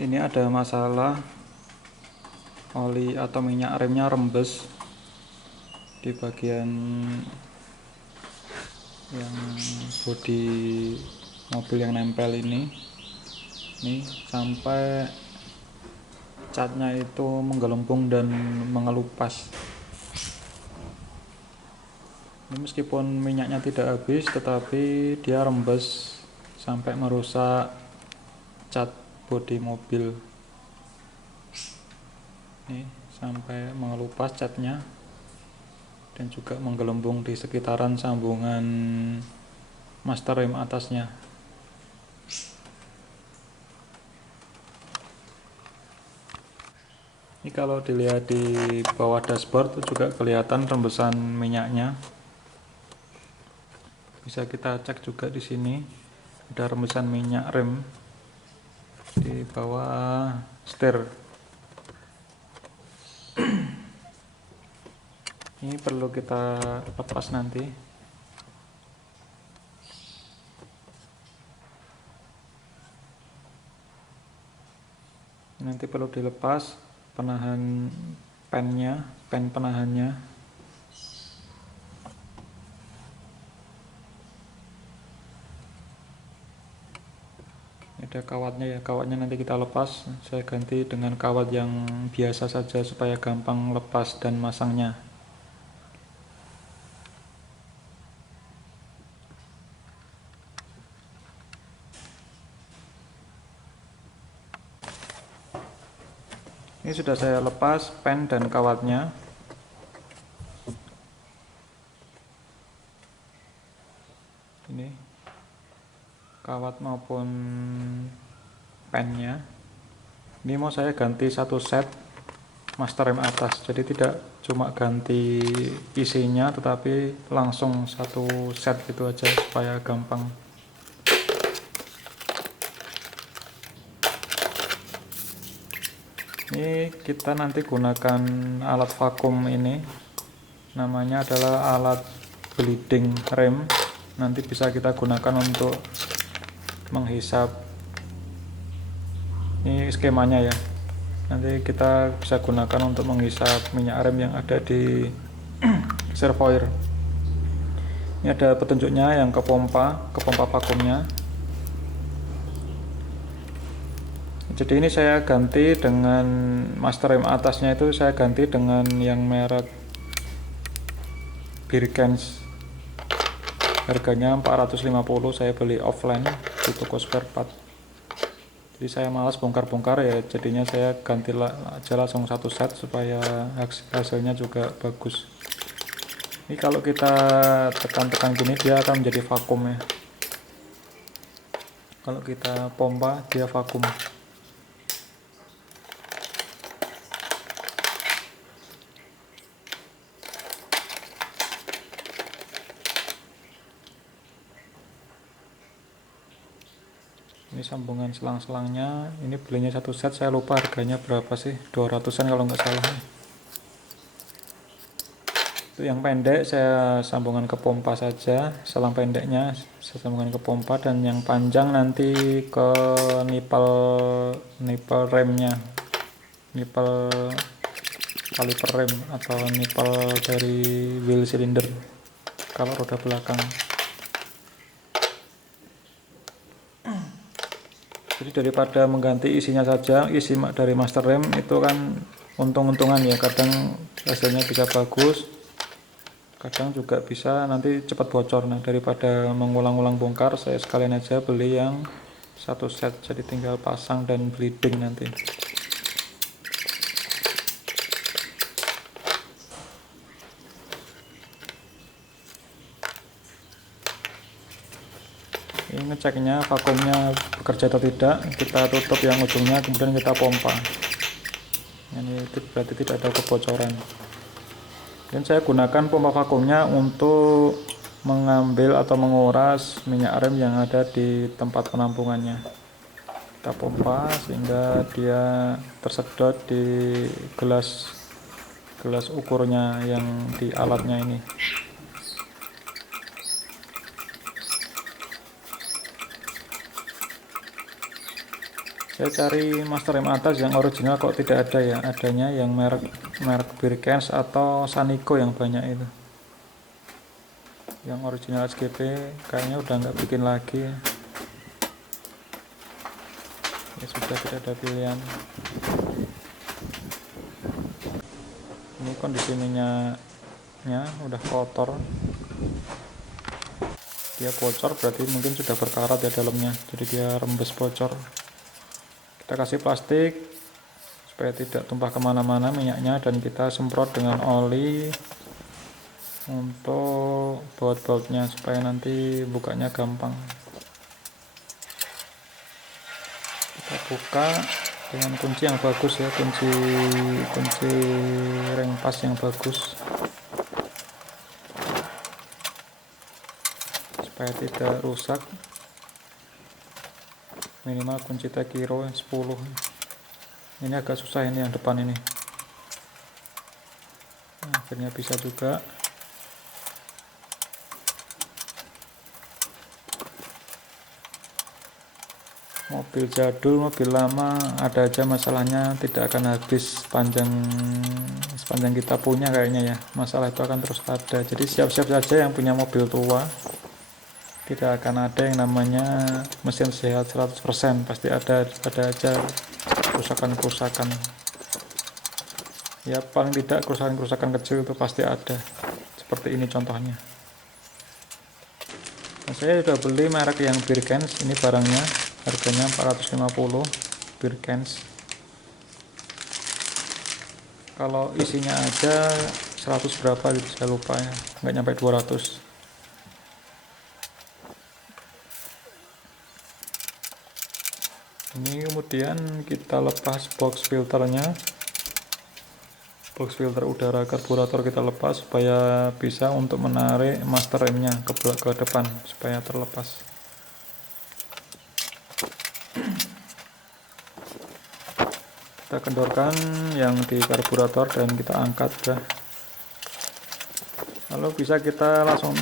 Ini ada masalah oli atau minyak remnya rembes di bagian yang bodi mobil yang nempel ini sampai catnya itu menggelembung dan mengelupas. Ini meskipun minyaknya tidak habis, tetapi dia rembes sampai merusak cat bodi mobil. Ini sampai mengelupas catnya dan juga menggelembung di sekitaran sambungan master rem atasnya. Ini kalau dilihat di bawah dashboard itu juga kelihatan rembesan minyaknya. Bisa kita cek juga di sini, ada rembesan minyak rem di bawah setir. Ini perlu kita lepas nanti. Nanti perlu dilepas penahan pennya, pen penahannya. Ada kawatnya ya, kawatnya nanti kita lepas. Saya ganti dengan kawat yang biasa saja supaya gampang lepas dan masangnya. Ini sudah saya lepas pen dan kawatnya. Ini kawat maupun pennya. Ini mau saya ganti satu set master rem atas, jadi tidak cuma ganti isinya tetapi langsung satu set gitu aja supaya gampang. Ini kita nanti gunakan alat vakum, ini namanya adalah alat bleeding rem. Nanti bisa kita gunakan untuk menghisap. Ini skemanya ya, nanti kita bisa gunakan untuk menghisap minyak rem yang ada di reservoir. Ini ada petunjuknya yang ke pompa vakumnya. Jadi ini saya ganti dengan master rem atasnya, itu saya ganti dengan yang merek Birkens, harganya 450, saya beli offline di toko spare part. Jadi saya malas bongkar-bongkar ya, jadinya saya ganti aja langsung satu set supaya hasilnya juga bagus. Ini kalau kita tekan-tekan gini dia akan menjadi vakum ya, kalau kita pompa dia vakum. Ini sambungan selang-selangnya, ini belinya satu set, saya lupa harganya berapa sih, 200-an kalau nggak salah. Itu yang pendek saya sambungan ke pompa saja, selang pendeknya saya sambungan ke pompa, dan yang panjang nanti ke nipple remnya, nipple kaliper rem atau nipple dari wheel cylinder kalau roda belakang. Jadi daripada mengganti isinya saja, isi dari master rem itu kan untung-untungan ya, kadang hasilnya bisa bagus, kadang juga bisa nanti cepat bocor. Nah daripada mengulang-ulang bongkar, saya sekalian aja beli yang satu set, jadi tinggal pasang dan bleeding nanti. Ini ngeceknya vakumnya bekerja atau tidak, kita tutup yang ujungnya, kemudian kita pompa. Ini berarti tidak ada kebocoran. Dan saya gunakan pompa vakumnya untuk mengambil atau menguras minyak rem yang ada di tempat penampungannya. Kita pompa sehingga dia tersedot di gelas ukurnya yang di alatnya ini. Saya cari master rem atas yang original kok tidak ada ya, adanya yang merek Birkens atau Sanico yang banyak itu. Yang original SGP kayaknya udah nggak bikin lagi ya. Ya sudah, tidak ada pilihan. Ini kondisi minyaknya udah kotor, dia bocor berarti mungkin sudah berkarat ya dalamnya, jadi dia rembes bocor. Kita kasih plastik supaya tidak tumpah kemana-mana minyaknya, dan kita semprot dengan oli untuk baut-bautnya supaya nanti bukanya gampang. Kita buka dengan kunci yang bagus ya, kunci ring pas yang bagus supaya tidak rusak. Minimal kunci Tekiro 10. Ini agak susah ini yang depan ini. Nah, akhirnya bisa juga. Mobil jadul, mobil lama ada aja masalahnya, tidak akan habis sepanjang kita punya kayaknya ya. Masalah itu akan terus ada. Jadi siap-siap saja yang punya mobil tua. Tidak akan ada yang namanya mesin sehat 100%, pasti ada aja kerusakan-kerusakan. Ya paling tidak kerusakan-kerusakan kecil itu pasti ada. Seperti ini contohnya. Nah, saya sudah beli merek yang Birkens, ini barangnya. Harganya 450 Birkens. Kalau isinya aja 100 berapa gitu saya lupa ya, nggak nyampe 200. Ini kemudian kita lepas box filternya, box filter udara karburator kita lepas supaya bisa untuk menarik master remnya ke depan supaya terlepas. Kita kendorkan yang di karburator dan kita angkat ya. Lalu bisa kita langsung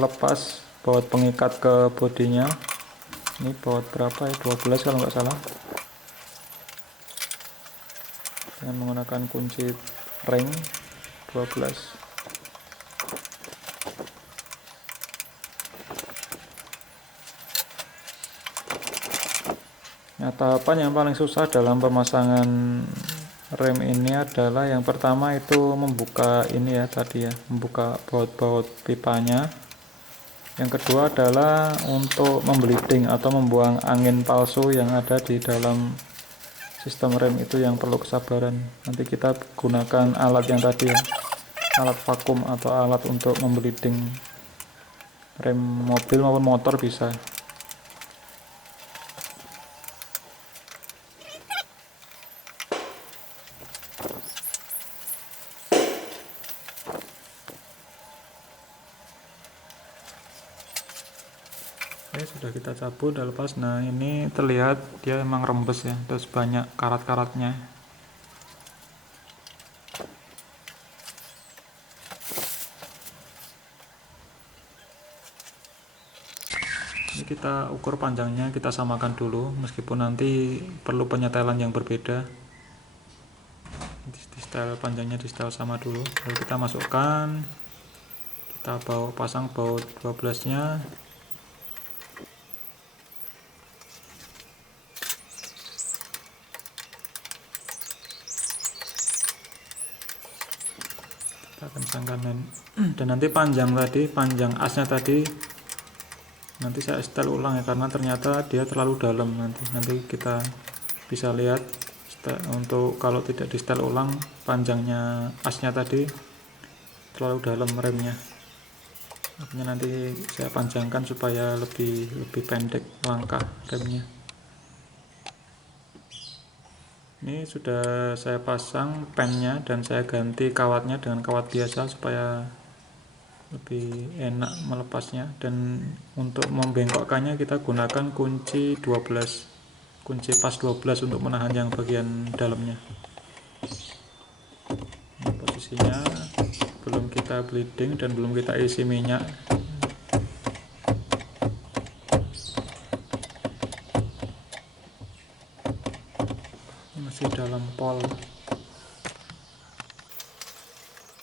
lepas baut pengikat ke bodinya. Ini baut berapa ya, 12 kalau nggak salah, dengan menggunakan kunci ring 12. Nah, tahapan yang paling susah dalam pemasangan rem ini adalah yang pertama itu membuka ini ya tadi ya, membuka baut-baut pipanya. Yang kedua adalah untuk membleeding atau membuang angin palsu yang ada di dalam sistem rem, itu yang perlu kesabaran. Nanti kita gunakan alat yang tadi ya, alat vakum atau alat untuk membleeding rem mobil maupun motor bisa. Oke, sudah kita cabut, udah lepas. Nah, ini terlihat dia emang rembes ya, terus banyak karat-karatnya. Ini kita ukur panjangnya, kita samakan dulu, meskipun nanti perlu penyetelan yang berbeda. Di setel panjangnya di setel sama dulu, lalu kita masukkan, kita pasang baut 12 nya. Kita kencangkan dan nanti panjang asnya tadi nanti saya setel ulang ya, karena ternyata dia terlalu dalam. Nanti kita bisa lihat untuk kalau tidak di setel ulang panjangnya asnya tadi terlalu dalam remnya. Makanya nanti saya panjangkan supaya lebih pendek langkah remnya. Ini sudah saya pasang pennya dan saya ganti kawatnya dengan kawat biasa supaya lebih enak melepasnya. Dan untuk membengkokkannya kita gunakan kunci 12, kunci pas 12 untuk menahan yang bagian dalamnya. Ini posisinya belum kita bleeding dan belum kita isi minyak. masih dalam pol.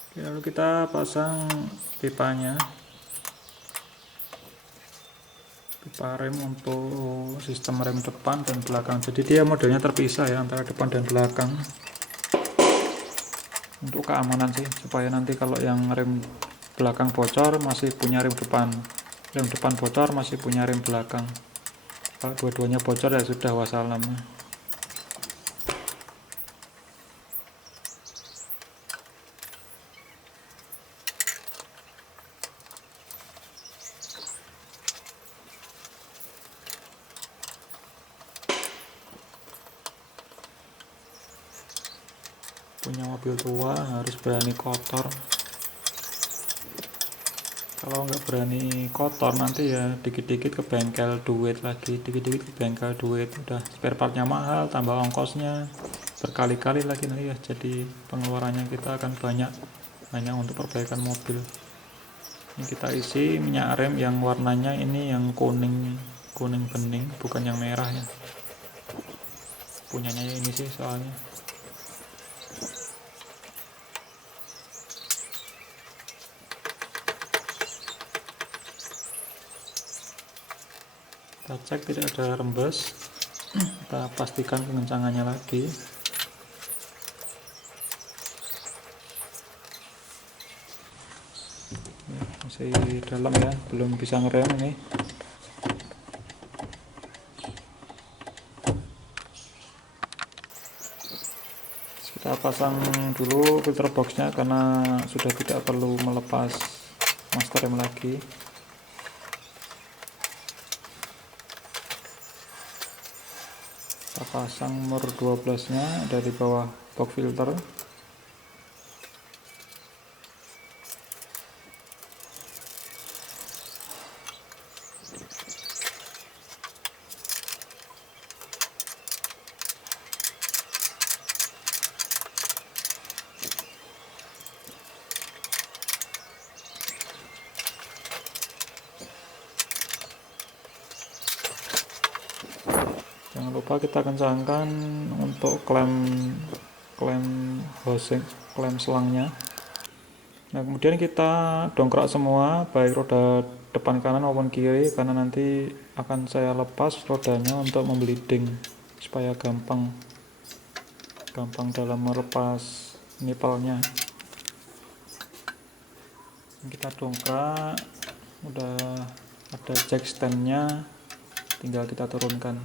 Oke, lalu kita pasang pipanya, pipa rem untuk sistem rem depan dan belakang. Jadi dia modelnya terpisah ya antara depan dan belakang, untuk keamanan sih, supaya nanti kalau yang rem belakang bocor masih punya rem depan bocor masih punya rem belakang. Kalau dua-duanya bocor ya sudah wassalam. Punya mobil tua harus berani kotor. Kalau nggak berani kotor nanti ya dikit-dikit ke bengkel duit lagi, dikit-dikit ke bengkel duit, udah spare partnya mahal, tambah ongkosnya berkali-kali lagi nanti ya, jadi pengeluarannya kita akan banyak hanya untuk perbaikan mobil. Ini kita isi minyak rem yang warnanya ini yang kuning bening, bukan yang merah ya, punyanya ini sih soalnya. Kita cek tidak ada rembes, kita pastikan kencangannya lagi. Masih dalam ya, belum bisa ngerem ini. Kita pasang dulu filter boxnya karena sudah tidak perlu melepas master rem lagi. Kita pasang nomor 12 nya dari bawah box filter. Jangan lupa kita kencangkan untuk klem housing, klem selangnya. Nah, kemudian kita dongkrak semua, baik roda depan kanan maupun kiri, karena nanti akan saya lepas rodanya untuk membleeding supaya gampang dalam melepas nipelnya. Kita dongkrak, udah ada jack standnya, tinggal kita turunkan.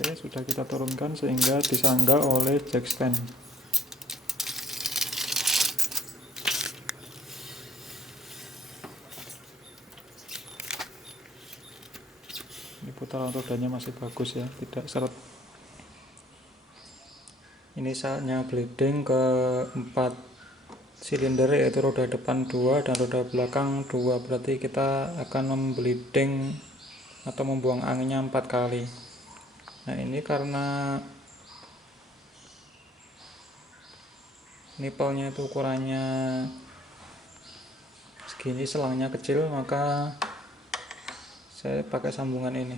Oke, sudah kita turunkan sehingga disangga oleh jack stand. Ini putaran rodanya masih bagus ya, tidak seret. Ini saatnya bleeding ke 4 silinder, yaitu roda depan 2 dan roda belakang 2. Berarti kita akan membleeding atau membuang anginnya 4 kali. Nah, ini karena nipelnya itu ukurannya segini, selangnya kecil, maka saya pakai sambungan ini.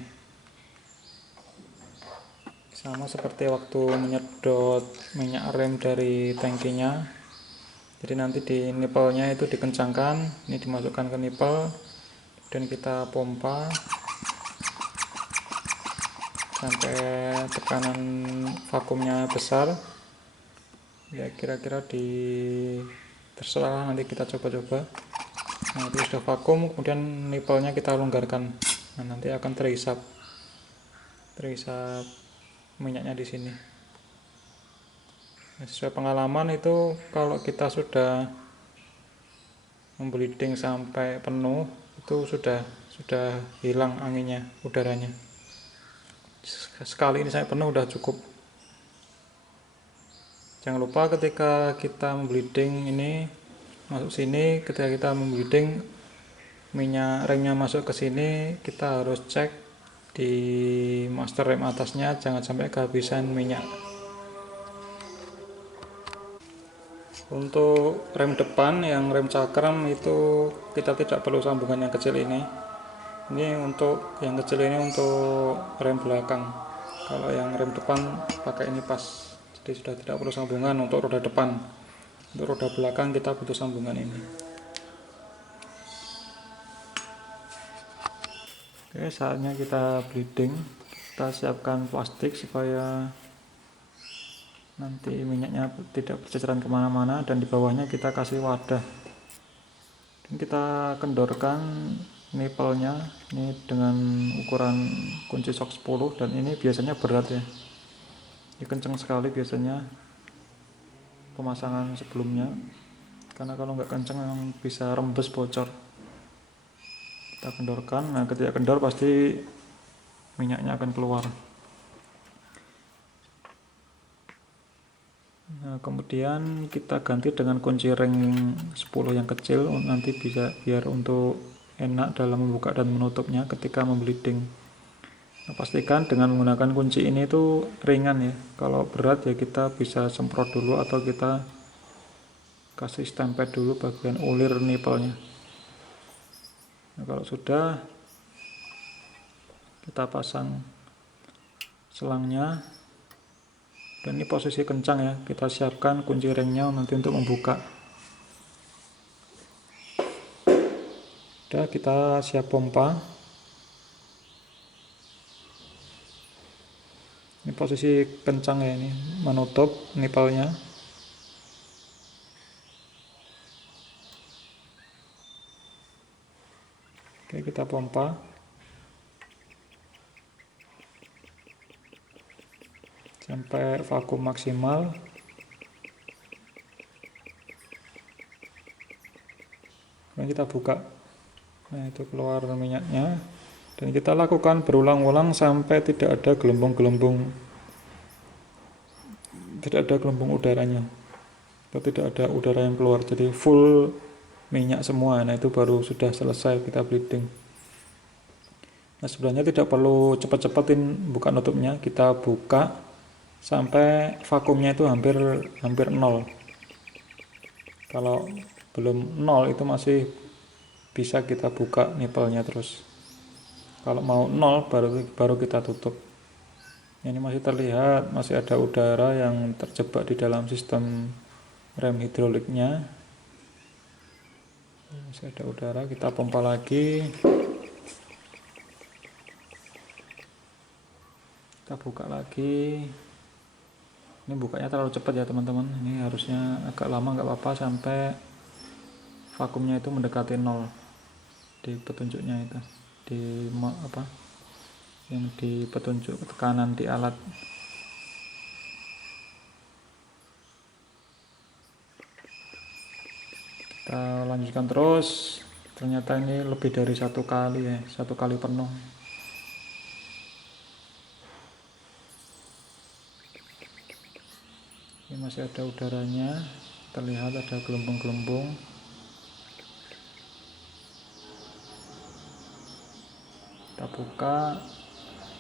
Sama seperti waktu menyedot minyak rem dari tangkinya. Jadi nanti di nipelnya itu dikencangkan, ini dimasukkan ke nipel, dan kita pompa sampai tekanan vakumnya besar ya, kira-kira terserah, nanti kita coba-coba. Nah, itu sudah vakum, kemudian nipelnya kita longgarkan. Nah, nanti akan terhisap minyaknya di sini. Nah, sesuai pengalaman itu kalau kita sudah membleeding sampai penuh itu sudah hilang anginnya, udaranya. Sekali ini saya penuh udah cukup. Jangan lupa ketika kita membleeding ini masuk sini, ketika kita membleeding minyak remnya masuk ke sini, kita harus cek di master rem atasnya jangan sampai kehabisan minyak. Untuk rem depan yang rem cakram itu kita tidak perlu sambungan yang kecil ini. Ini untuk yang kecil ini untuk rem belakang. Kalau yang rem depan pakai ini pas. Jadi sudah tidak perlu sambungan untuk roda depan. Untuk roda belakang kita butuh sambungan ini. Oke, saatnya kita bleeding. Kita siapkan plastik supaya nanti minyaknya tidak berceceran kemana-mana, dan di bawahnya kita kasih wadah. Dan kita kendorkan nipelnya ini dengan ukuran kunci sok 10, dan ini biasanya berat ya. Ini kenceng sekali biasanya pemasangan sebelumnya, karena kalau nggak kenceng bisa rembes bocor. Kita kendorkan. Nah, ketika kendor pasti minyaknya akan keluar. Nah, kemudian kita ganti dengan kunci ring 10 yang kecil, nanti bisa biar untuk enak dalam membuka dan menutupnya ketika membleeding. Nah, pastikan dengan menggunakan kunci ini tuh ringan ya. Kalau berat ya kita bisa semprot dulu atau kita kasih stempel dulu bagian ulir nipelnya. Nah, kalau sudah, kita pasang selangnya. Dan ini posisi kencang ya, kita siapkan kunci ringnya nanti untuk membuka. Udah, kita siap pompa. Ini posisi kencang ya, ini menutup nipelnya. Oke, kita pompa. Sampai vakum maksimal. Kemudian kita buka. Nah, itu keluar minyaknya. Dan kita lakukan berulang-ulang sampai tidak ada gelembung-gelembung, tidak ada gelembung udaranya, atau tidak ada udara yang keluar. Jadi full minyak semua. Nah, itu baru sudah selesai kita bleeding. Nah, sebenarnya tidak perlu cepet-cepetin buka nutupnya. Kita buka sampai vakumnya itu hampir nol. Kalau belum nol itu masih bisa kita buka nipelnya terus. Kalau mau nol baru kita tutup. Ini masih terlihat masih ada udara yang terjebak di dalam sistem rem hidroliknya. Masih ada udara, kita pompa lagi. Kita buka lagi. Ini bukanya terlalu cepat ya teman-teman. Ini harusnya agak lama, nggak apa-apa sampai vakumnya itu mendekati nol di petunjuknya itu, di apa yang di petunjuk tekanan di alat. Kita lanjutkan terus. Ternyata ini lebih dari satu kali ya, satu kali penuh. Ini masih ada udaranya, terlihat ada gelembung-gelembung. Kita buka,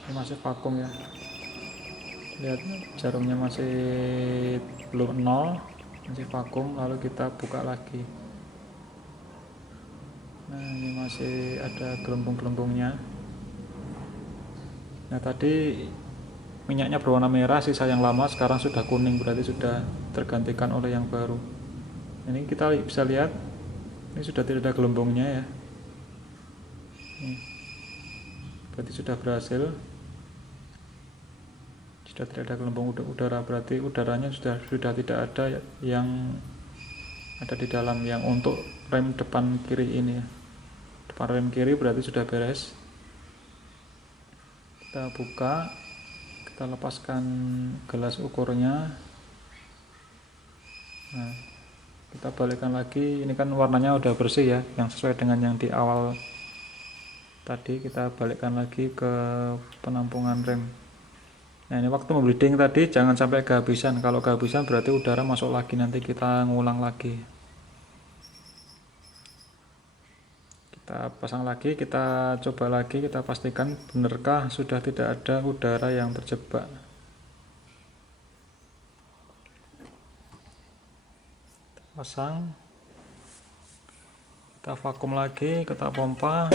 ini masih vakum ya. Lihat jarumnya masih belum nol, masih vakum. Lalu kita buka lagi. Nah, ini masih ada gelembung-gelembungnya. Nah, tadi minyaknya berwarna merah, sisa yang lama sekarang sudah kuning, berarti sudah tergantikan oleh yang baru. Ini kita bisa lihat ini sudah tidak ada gelembungnya ya. Ini berarti sudah berhasil, sudah tidak ada gelembung udara, berarti udaranya sudah tidak ada yang ada di dalam yang untuk rem depan kiri ini ya. Depan rem kiri berarti sudah beres. Kita buka, kita lepaskan gelas ukurnya. Nah, kita balikkan lagi. Ini kan warnanya udah bersih ya, yang sesuai dengan yang di awal tadi. Kita balikkan lagi ke penampungan rem. Nah, ini waktu membleeding tadi jangan sampai kehabisan. Kalau kehabisan berarti udara masuk lagi, nanti kita ngulang lagi. Kita pasang lagi, kita coba lagi, kita pastikan benarkah sudah tidak ada udara yang terjebak. pasang, kita vakum lagi, kita pompa.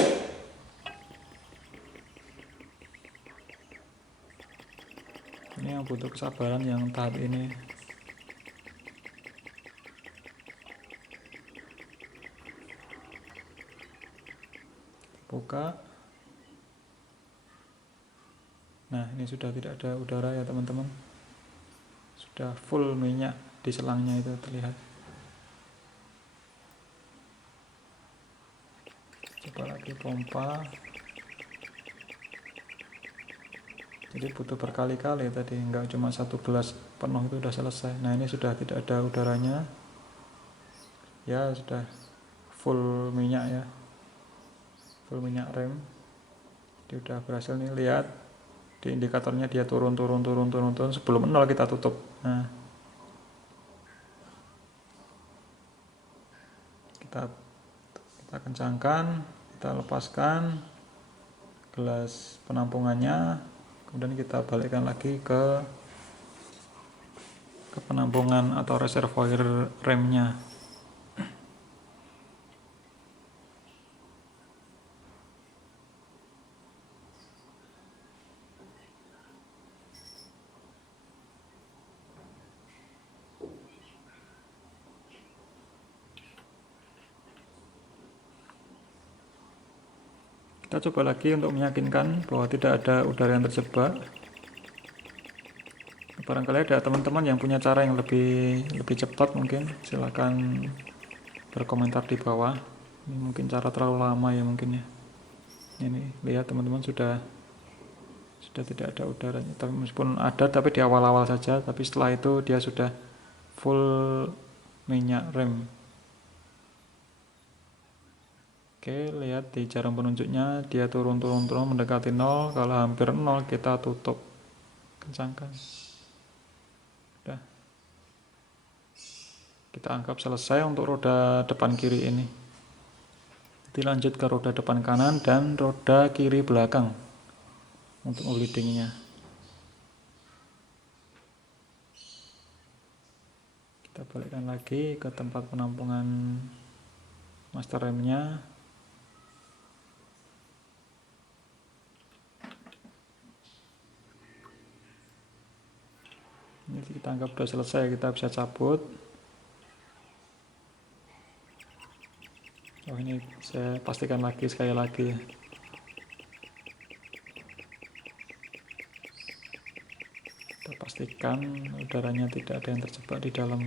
Ini yang butuh kesabaran yang tahap ini. Buka. Nah, ini sudah tidak ada udara ya teman-teman. Sudah full minyak di selangnya itu terlihat. Coba lagi pompa. Jadi butuh berkali-kali tadi, enggak cuma 1 gelas penuh itu sudah selesai. Nah, ini sudah tidak ada udaranya. Ya, sudah full minyak ya. Full minyak rem. Dia udah berhasil nih, lihat di indikatornya dia turun. Sebelum 0 kita tutup. Nah, kita kencangkan, kita lepaskan gelas penampungannya, kemudian kita balikkan lagi ke penampungan atau reservoir remnya. Kita coba lagi untuk meyakinkan bahwa tidak ada udara yang terjebak. Barangkali ada teman-teman yang punya cara yang lebih cepat, mungkin silakan berkomentar di bawah. Ini mungkin cara terlalu lama ya mungkin ya. Ini lihat teman-teman sudah tidak ada udaranya. Tapi meskipun ada, tapi di awal-awal saja. Tapi setelah itu dia sudah full minyak rem. Oke, lihat di jarum penunjuknya dia turun mendekati 0. Kalau hampir 0 kita tutup, kencangkan. Udah. Kita anggap selesai untuk roda depan kiri ini. Dilanjut ke roda depan kanan dan roda kiri belakang untuk bleedingnya. Kita balikkan lagi ke tempat penampungan master remnya. Ini kita anggap sudah selesai, kita bisa cabut. Oh, ini saya pastikan lagi sekali lagi. Kita pastikan udaranya tidak ada yang terjebak di dalam.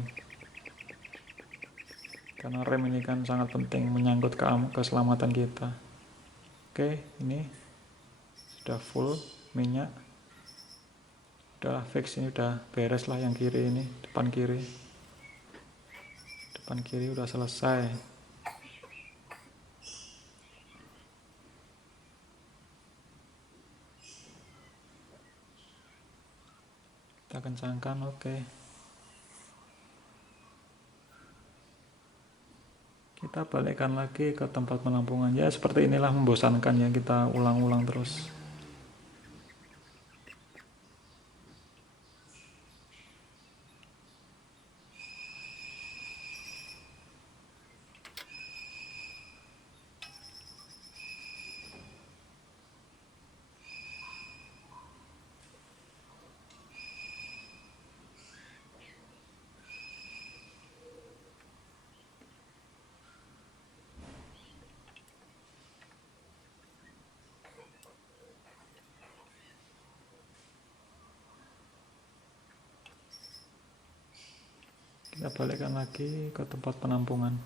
Karena rem ini kan sangat penting, menyangkut keselamatan kita. Oke, ini sudah full minyak. Udah fix, ini udah beres lah yang kiri ini, depan kiri udah selesai. Kita kencangkan, oke. Kita balikkan lagi ke tempat penampungan. Ya seperti inilah, membosankan ya, kita ulang-ulang terus. Kita balikkan lagi ke tempat penampungan.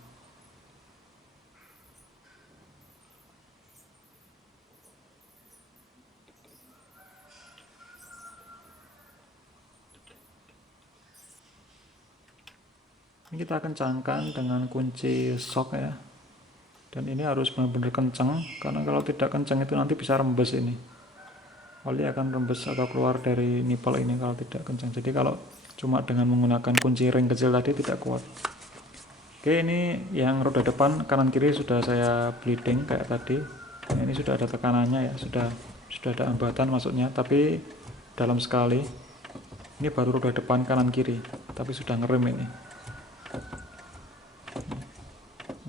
Ini kita kencangkan dengan kunci shock ya. Dan ini harus benar-benar kencang, karena kalau tidak kencang itu nanti bisa rembes ini. Oli akan rembes atau keluar dari nipple ini kalau tidak kencang. Jadi kalau cuma dengan menggunakan kunci ring kecil tadi tidak kuat. Oke, ini yang roda depan kanan kiri sudah saya bleeding kayak tadi. Nah, ini sudah ada tekanannya ya, sudah ada hambatan masuknya, tapi dalam sekali. Ini baru roda depan kanan kiri, tapi sudah ngerem ini.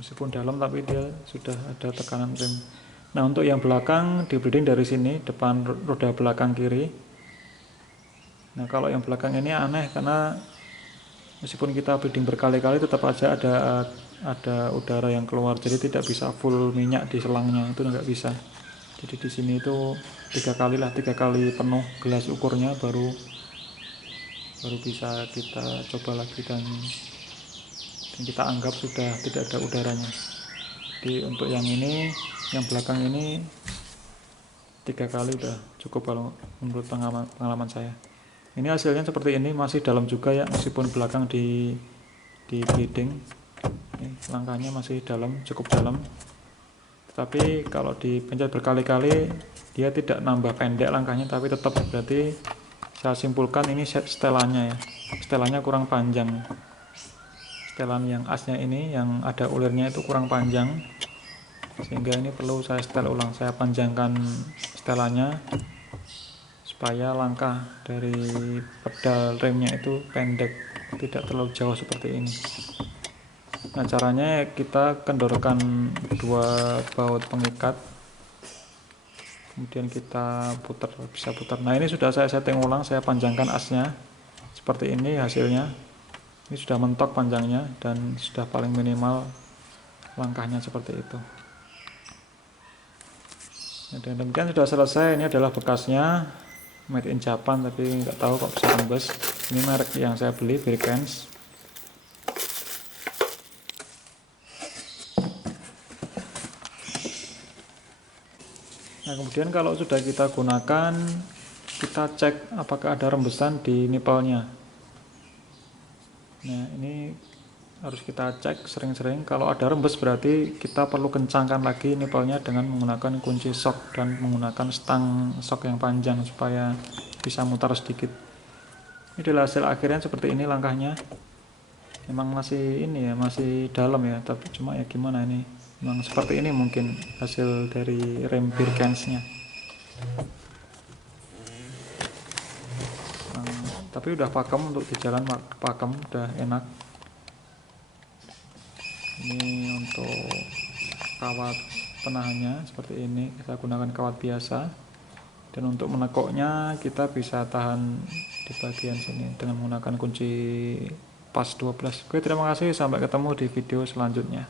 meskipun dalam tapi dia sudah ada tekanan rem. Nah untuk yang belakang di bleeding dari sini, depan roda belakang kiri. Nah kalau yang belakang ini aneh karena meskipun kita bleeding berkali-kali tetap aja ada udara yang keluar, jadi tidak bisa full minyak di selangnya, itu nggak bisa. Jadi di sini itu 3 kali penuh gelas ukurnya baru bisa kita coba lagi dan kita anggap sudah tidak ada udaranya. Jadi untuk yang ini, yang belakang ini 3 kali udah cukup kalau menurut pengalaman saya. Ini hasilnya seperti ini, masih dalam juga ya, meskipun belakang di bleeding. Ini langkahnya masih dalam, cukup dalam. Tapi kalau dipencet berkali-kali dia tidak nambah pendek langkahnya, tapi tetap berarti saya simpulkan ini setelannya ya. Setelannya kurang panjang. Setelan yang asnya ini yang ada ulirnya itu kurang panjang. Sehingga ini perlu saya setel ulang, saya panjangkan setelannya supaya langkah dari pedal remnya itu pendek, tidak terlalu jauh seperti ini. Nah caranya kita kendorkan 2 baut pengikat, kemudian kita bisa putar. Nah ini sudah saya setting ulang, saya panjangkan asnya seperti ini hasilnya. Ini sudah mentok panjangnya dan sudah paling minimal langkahnya seperti itu. Nah, dan demikian sudah selesai. Ini adalah bekasnya, made in Japan tapi nggak tahu kok bisa tembus. Ini merek yang saya beli, Birkens. Nah kemudian kalau sudah kita gunakan, kita cek apakah ada rembesan di nipelnya. Nah ini harus kita cek sering-sering. Kalau ada rembes berarti kita perlu kencangkan lagi nipelnya dengan menggunakan kunci sok dan menggunakan stang sok yang panjang supaya bisa mutar sedikit. Ini adalah hasil akhirnya seperti ini langkahnya. Memang masih ini ya, masih dalam ya, tapi cuma ya gimana ini. Memang seperti ini mungkin hasil dari rem Birkensnya. Tapi udah pakem, untuk di jalan pakem, udah enak. Ini untuk kawat penahannya seperti ini, kita gunakan kawat biasa. Dan untuk menekuknya kita bisa tahan di bagian sini dengan menggunakan kunci pas 12. Oke, terima kasih, sampai ketemu di video selanjutnya.